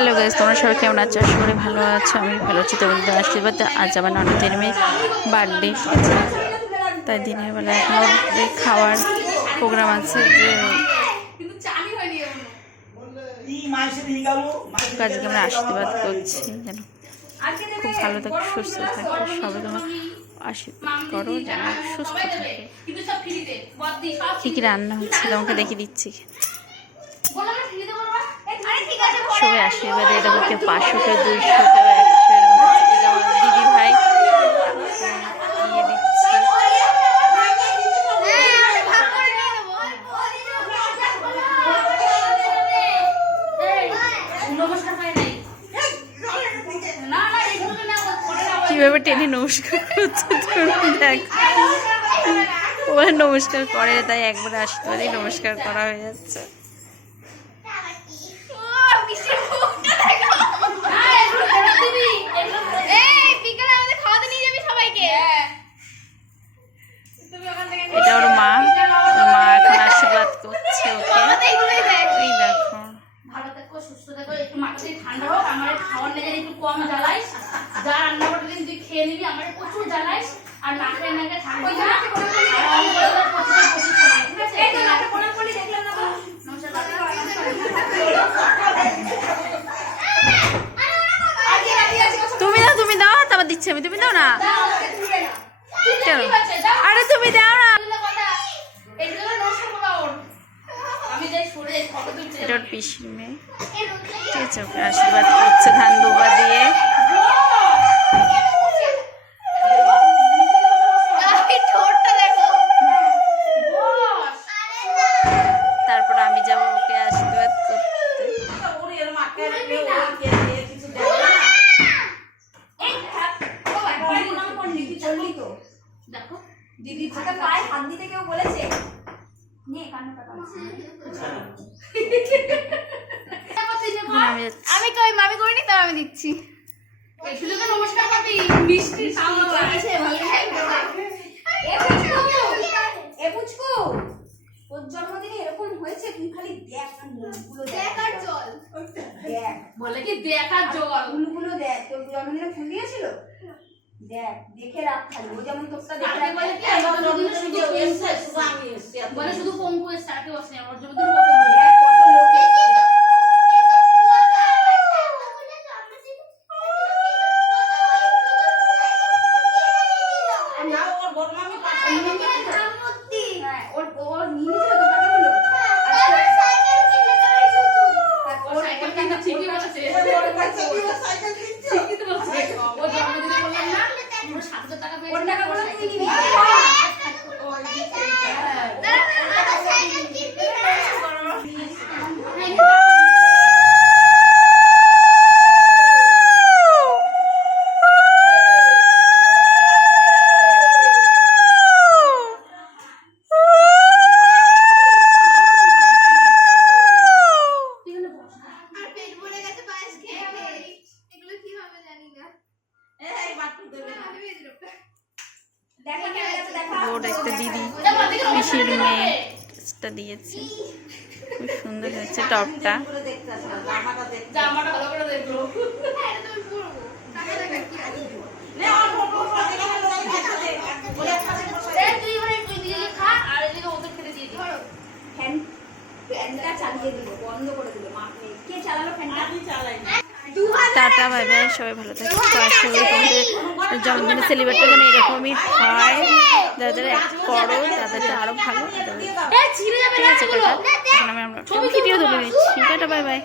Hello guys তোমরা সবাই কেমন আছো? আশা করি ভালো আছো, আমি ভালো আছি। তোমাদের আশীর্বাদ আজ আমার ননদের মেয়ে বার্থডে। তাই দিনের বেলা এখন খাওয়ার প্রোগ্রাম আছে, যে আজকে আমরা আশীর্বাদ করছি, যেন খুব ভালো থাকে, সুস্থ থাকে, সবাই তোমার আশীর্বাদ করো, যেন সুস্থ থাকে। কী কী রান্না হচ্ছে, তোমাকে দেখিয়ে দিচ্ছি। সবাই আশীর্বাদে দেবো কেউ পাঁচশো কেউ দুইশো কেউ একশো এরকম দিদি ভাই দিচ্ছে। কীভাবে টেনে নমস্কার করছে দেখ। ওরা নমস্কার করে, তাই একবার আশীর্বাদে নমস্কার করা হয়ে যাচ্ছে। কম জ্বালাইস যা রান্না করে দিন তুই খেয়ে নিবি আমার প্রচুর জ্বালাইস। আর নাকে নাকে ঠান্ডা না। আর অঙ্ক করে প্রচুর প্রচুর খাবি, ঠিক আছে? এই তো নাকে প্রণাম করলি দেখলাম না তুমি দাও তুমি দাও তারপর দিচ্ছি আমি। তুমি দাও না। আরে তুমি দাও না তুলে কথা এই জন্য নমস্কার করবা ওর আমি যাই সরে যাই ফটো তুলতে এটা ওর পিসির মেয়ে ঠিক আছে ওকে আশীর্বাদ করছে ধান দুবা দিয়ে। তারপর আমি যাব ওকে আশীর্বাদ করতে। দিদি পায়ে হাত দিতে কেউ বলেছে। আমি কই মামি করিনি তাও আমি দিচ্ছি তো নমস্কার মিষ্টি তোর জন্মদিনে এরকম হয়েছে তুই খালি দেখ মুখগুলো দেখ আর বলে কি দেখা জল ফুলগুলো দেখ তোর জন্মদিনে ফুল দিয়েছিল দেখ দেখে রাখ খালি ও যেমন তোরটা দেখে রাখ দিয়ে দিয়ে খা আর এদিকে ওদের খেতে দিয়ে দিই ফ্যান ফ্যানটা চালিয়ে দিল বন্ধ করে দিল মা কে চালালো ফ্যানটা? টাটা বাই বাই সবাই ভালো থাকে। তো আশা করি তোমাদের জন্মদিনের সেলিব্রেটটা যেন এরকমই হয়। যাদের করো তাদের তো আরও ভালো এই ছিঁড়ে যাবে ঠিক না আছে টাটা। এখন আমি আমরা ভিডিও তুলে নিচ্ছি। Tata bye bye.